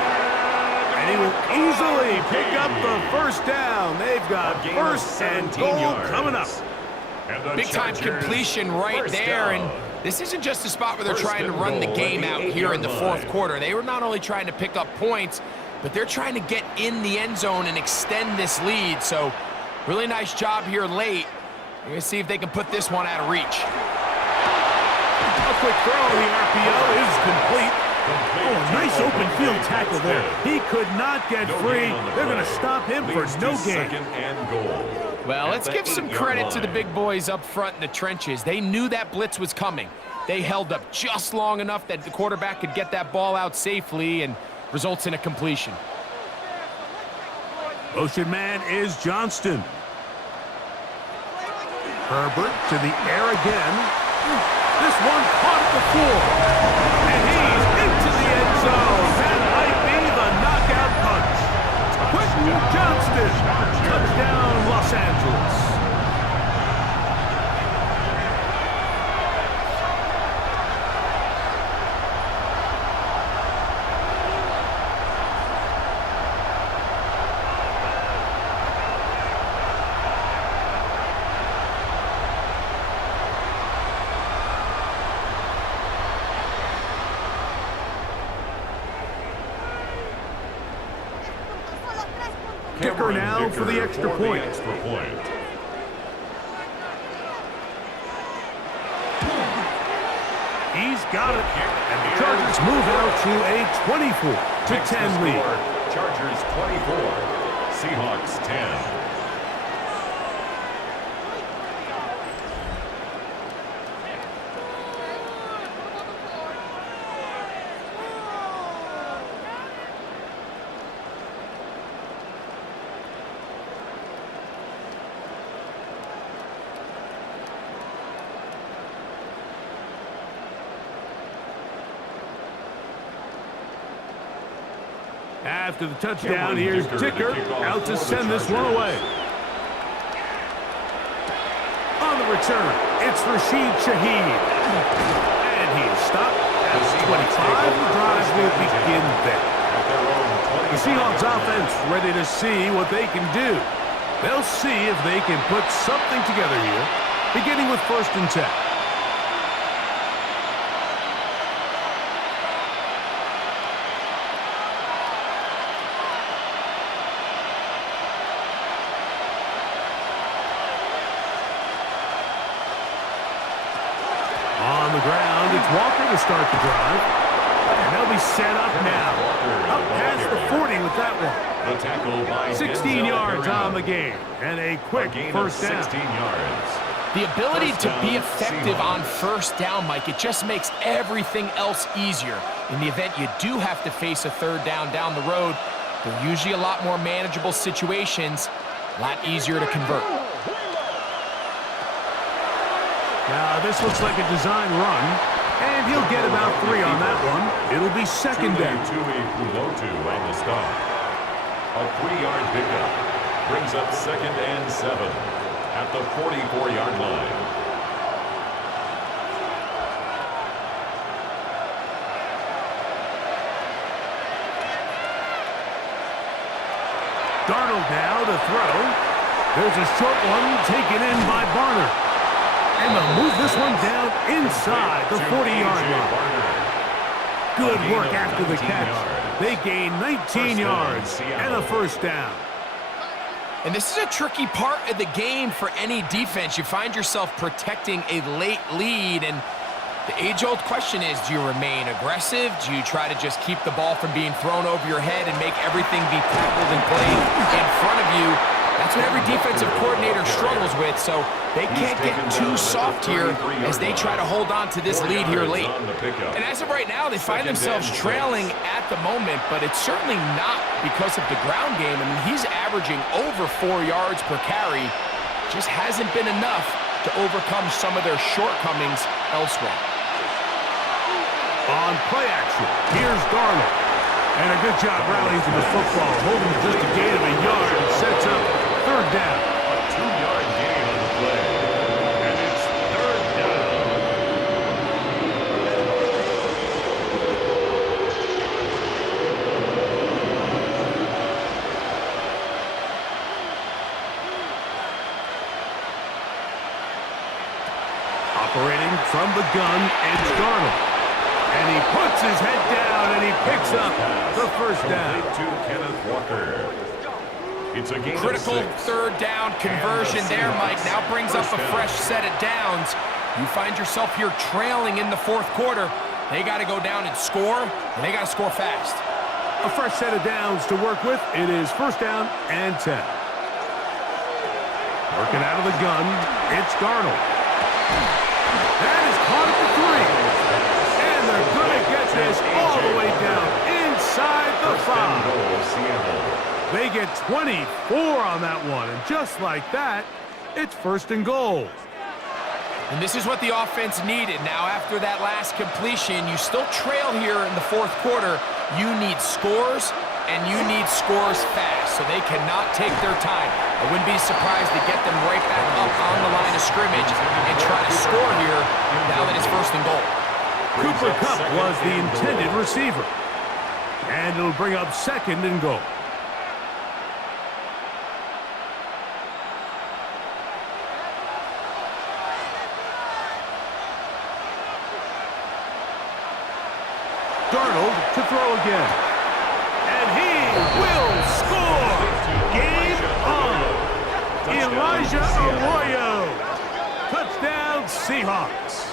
And he will easily pick up the first down. They've got 1st and goal coming up. Big-time completion right there, and this isn't just a spot where they're trying to run the game out here in the 4th quarter. They were not only trying to pick up points, but they're trying to get in the end zone and extend this lead. So really nice job here late. We're going to see if they can put this one out of reach. A quick throw. The RPO is complete. Oh, nice open field tackle there. He could not get free. They're going to stop him for no gain. 2nd and goal. Well, let's give some credit to the big boys up front in the trenches. They knew that blitz was coming. They held up just long enough that the quarterback could get that ball out safely and results in a completion. Motion man is Johnston. Herbert to the air again. This one caught at the floor. And he's into the end zone. That might be the knockout punch. Quentin Johnston. Touchdown, Los Angeles. Kicker now for the extra point. He's got it. And the Chargers move out to a 24-10 lead. Chargers 24, Seahawks 10. After the touchdown, here's Dicker out to send this one away. On the return, it's Rashid Shaheed. And he is stopped at 25. The drive will begin there. The Seahawks offense ready to see what they can do. They'll see if they can put something together here, beginning with 1st and 10. to start the drive. And they'll be set up now. Up past the 40 with that one. The tackle by 16 yards on the game. And a quick first down. 16 yards. The ability to be effective on first down, Mike, it just makes everything else easier. In the event you do have to face a third down the road, they're usually a lot more manageable situations, a lot easier to convert. Now, this looks like a design run, and he'll get about 3 on that one. It'll be second down. Pulotu on the stop. A 3-yard pickup brings up 2nd and 7 at the 44-yard line. Darnold now to throw. There's a short one taken in by Barner. And they'll move this one down inside the 40-yard line. Good work after the catch. They gain 19 yards and a first down. And this is a tricky part of the game for any defense. You find yourself protecting a late lead, and the age-old question is, do you remain aggressive? Do you try to just keep the ball from being thrown over your head and make everything be tackled and played in front of you? That's what every defensive coordinator struggles with, so they can't get too soft here as they try to hold on to this lead here late. And as of right now, they find themselves trailing at the moment, but it's certainly not because of the ground game. I mean, he's averaging over 4 yards per carry. Just hasn't been enough to overcome some of their shortcomings elsewhere. On play action, here's Darnold. And a good job rallying to the football, holding just a gain of a yard and sets up third down. A 2-yard gain on the play. And it's third down. Operating from the gun, it's Darnold. And he puts his head down and he picks up the first down. To Kenneth Walker. It's a gain Critical of 6. third down conversion there, Mike. Now brings up a fresh set of downs. You find yourself here trailing in the fourth quarter. They got to go down and score, and they got to score fast. A fresh set of downs to work with. It is first down and 10. Working out of the gun, it's Darnold. That is caught at the 3. And they're going to get this all the way down inside the 5. They get 24 on that one, and just like that, it's first and goal. And this is what the offense needed. Now, after that last completion, you still trail here in the fourth quarter. You need scores, and you need scores fast, so they cannot take their time. I wouldn't be surprised to get them right back up on the line of scrimmage and try to score here now that it's first and goal. Cooper Kupp was the intended receiver. And it'll bring up second and goal. Darnold to throw again. And he will score! Game on! Elijah Arroyo! Touchdown, Seahawks!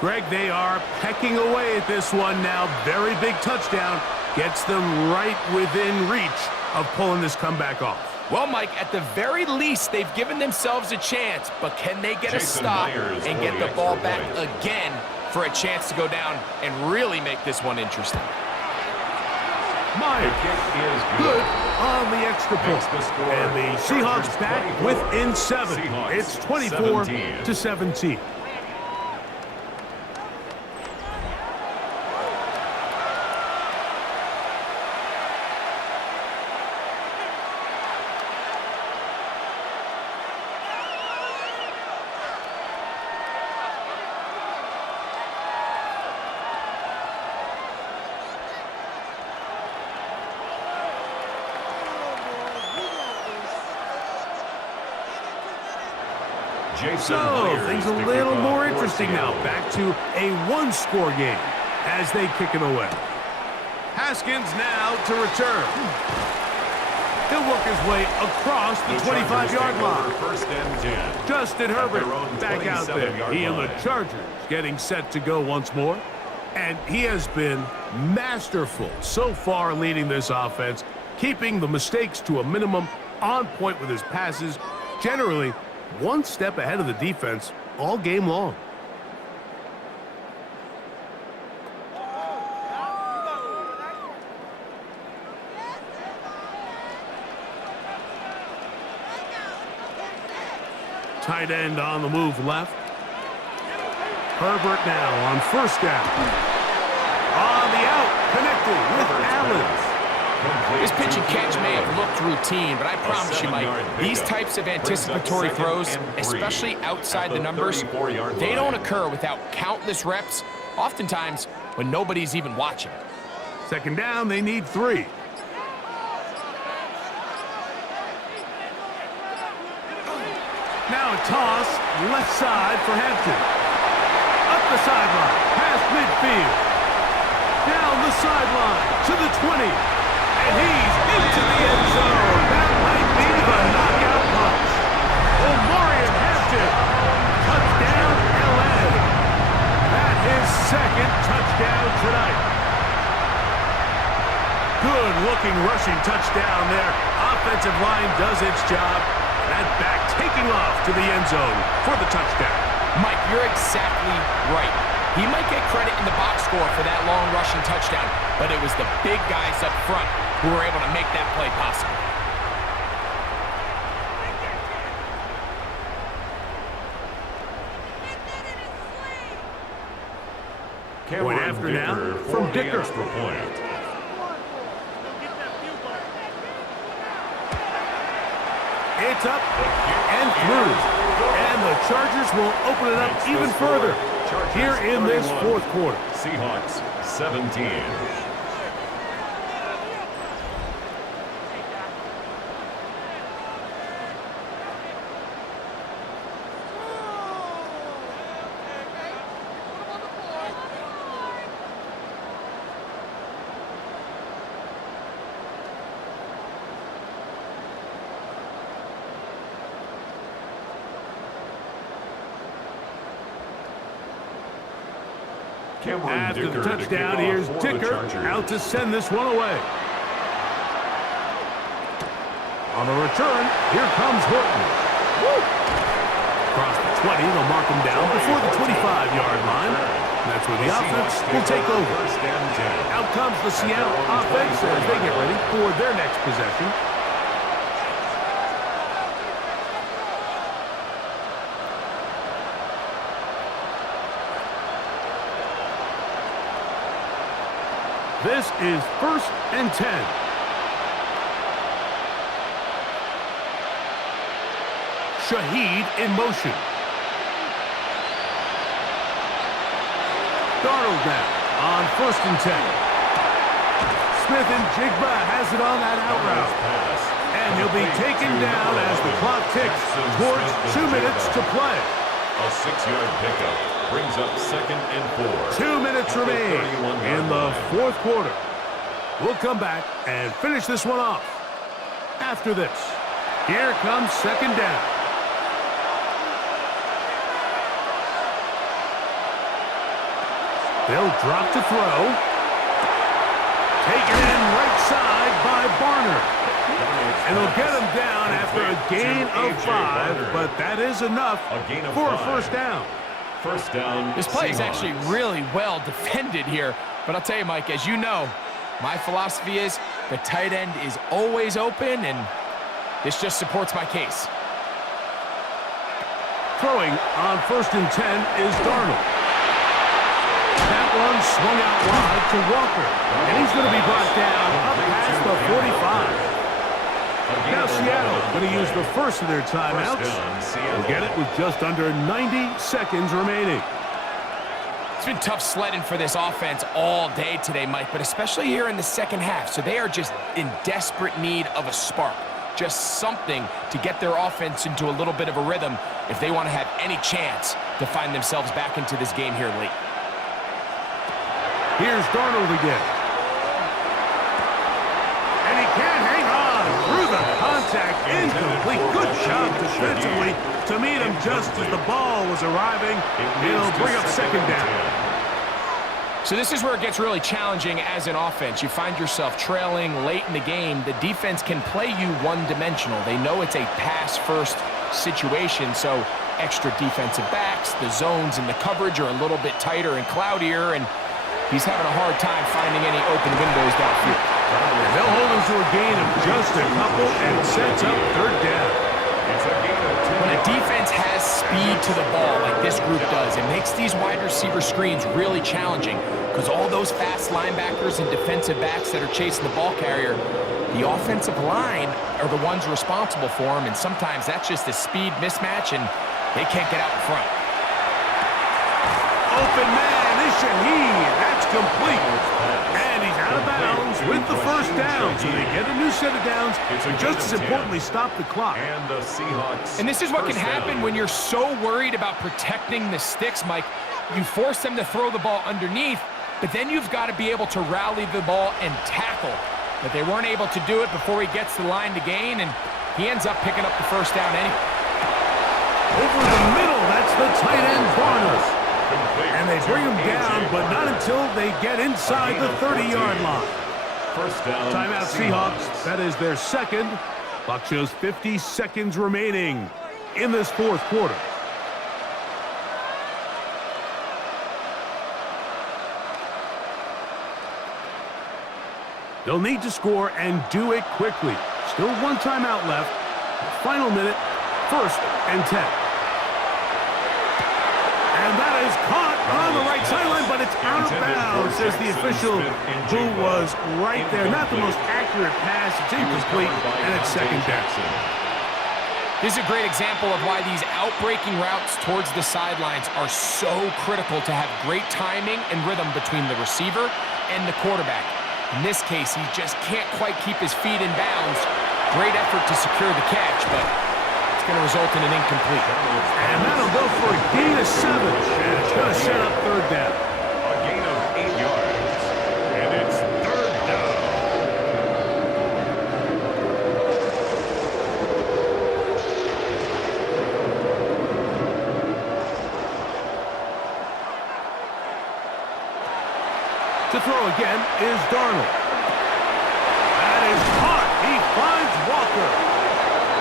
Greg, they are pecking away at this one now. Very big touchdown. Gets them right within reach of pulling this comeback off. Well, Mike, at the very least, they've given themselves a chance, but can they get a stop and get the ball back again for a chance to go down and really make this one interesting? Myers, good on the extra point. And the Seahawks back within 7. It's 24-17. So, things a little more interesting now. Back to a one-score game as they kick it away. Haskins now to return. He'll work his way across the 25-yard line. First and 10. Justin Herbert back out there. He and the line. Chargers getting set to go once more. And he has been masterful so far leading this offense, keeping the mistakes to a minimum, on point with his passes, generally one step ahead of the defense all game long. Tight end on the move left. Herbert now on first down. On the out, connected with Allen. This pitch and catch may have looked routine, but I promise you, Mike, these types of anticipatory throws, especially outside the numbers, they don't occur without countless reps, oftentimes when nobody's even watching. Second down, they need 3. Now a toss, left side for Hampton. Up the sideline, past midfield. Down the sideline to the 20. And he's into the end zone. That might be the knockout punch. Omarion Hampton. Touchdown, LA. That his second touchdown tonight. Good-looking rushing touchdown there. Offensive line does its job. That back taking off to the end zone for the touchdown. Mike, you're exactly right. He might get credit in the box score for that long rushing touchdown, but it was the big guys up front who were able to make that play possible. Point after now from Dicker. Extra point. It's up and through. And the Chargers will open it up even further here in this fourth quarter. Seahawks 17. After the touchdown, here's Dicker out to send this one away. On the return, here comes Horton. Woo! Across the 20, they'll mark him down before the 25-yard line. That's where the offense will take over. Out comes the Seattle offense as they get ready for their next possession. This is 1st and 10. Shaheed in motion. Darnold now on 1st and 10. Smith and Jigba has it on that out route. And he'll be taken down as the clock ticks towards 2 minutes to play. A 6-yard pickup brings up 2nd and 4. 2 minutes remain in the fourth quarter. We'll come back and finish this one off. After this, here comes 2nd down. They'll drop to throw. Taken in right side by Barner. And they'll get him down after a gain of 5, but that is enough for a 1st down. First down. This play is actually really well defended here. But I'll tell you, Mike, as you know, my philosophy is the tight end is always open, and this just supports my case. Throwing on 1st and 10 is Darnold. That one swung out wide to Walker. And he's going to be brought down up past the 45. Now Seattle going to use the first of their timeouts. They'll get it with just under 90 seconds remaining. It's been tough sledding for this offense all day today, Mike, but especially here in the second half. So they are just in desperate need of a spark. Just something to get their offense into a little bit of a rhythm if they want to have any chance to find themselves back into this game here late. Here's Darnold again. And he can't hang on through the contact, incomplete. Good job defensively to meet him just as the ball was arriving. It'll bring up second down. So this is where it gets really challenging as an offense. You find yourself trailing late in the game. The defense can play you one-dimensional. They know it's a pass-first situation, so extra defensive backs, the zones and the coverage are a little bit tighter and cloudier, and he's having a hard time finding any open windows downfield. And they'll hold him to a gain of just a couple and sets up third down. When a defense has speed to the ball like this group does, it makes these wide receiver screens really challenging because all those fast linebackers and defensive backs that are chasing the ball carrier, the offensive line are the ones responsible for them, and sometimes that's just a speed mismatch, and they can't get out in front. Open man, is Shaheed. That's complete. And he's out of bounds with the first down. So they get a new set of downs, and just as importantly, stop the clock. And the Seahawks. And this is what can happen when you're so worried about protecting the sticks, Mike. You force them to throw the ball underneath, but then you've got to be able to rally the ball and tackle. But they weren't able to do it before he gets the line to gain, and he ends up picking up the first down anyway. Over the middle, that's the tight end, Barnes. And they bring him down, but not until they get inside the 30-yard line. First down. Timeout Seahawks. That is their second. Clock shows 50 seconds remaining in this fourth quarter. They'll need to score and do it quickly. Still one timeout left. Final minute, 1st and 10. And that is caught on the right sideline, but it's out of bounds, says the official who was right there. Not the most accurate pass. It's incomplete, and it's second down. This is a great example of why these outbreaking routes towards the sidelines are so critical to have great timing and rhythm between the receiver and the quarterback. In this case, he just can't quite keep his feet in bounds. Great effort to secure the catch, but it's going to result in an incomplete. And that'll go for a gain of 7, and it's going to set up third down. A gain of 8 yards, and it's third down. To throw again is Darnold. That is caught. He finds Walker.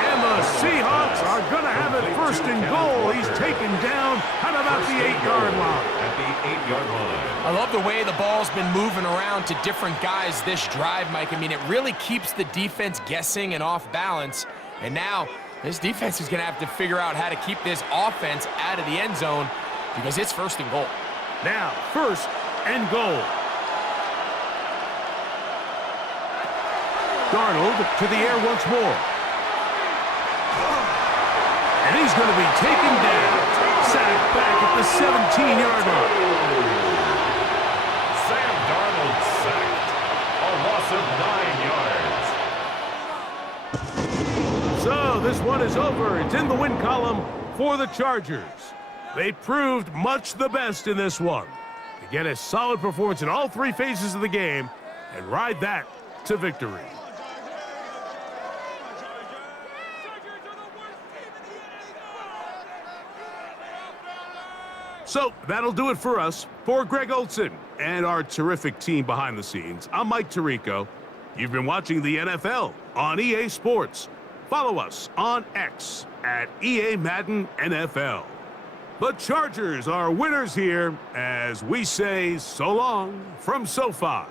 And the Seahawks are going to have it 1st and goal. He's taken down at about the 8-yard line. At the 8-yard line. I love the way the ball's been moving around to different guys this drive, Mike. I mean, it really keeps the defense guessing and off balance. And now this defense is going to have to figure out how to keep this offense out of the end zone because it's 1st and goal. Now, 1st and goal. Darnold to the air once more. And he's going to be taken down. Sacked back at the 17-yard line. Sam Darnold sacked. A loss of 9 yards. So this one is over. It's in the win column for the Chargers. They proved much the best in this one. They get a solid performance in all 3 phases of the game and ride that to victory. So that'll do it for us. For Greg Olson and our terrific team behind the scenes, I'm Mike Tirico. You've been watching the NFL on EA Sports. Follow us on X at EA Madden NFL. The Chargers are winners here as we say so long from SoFi.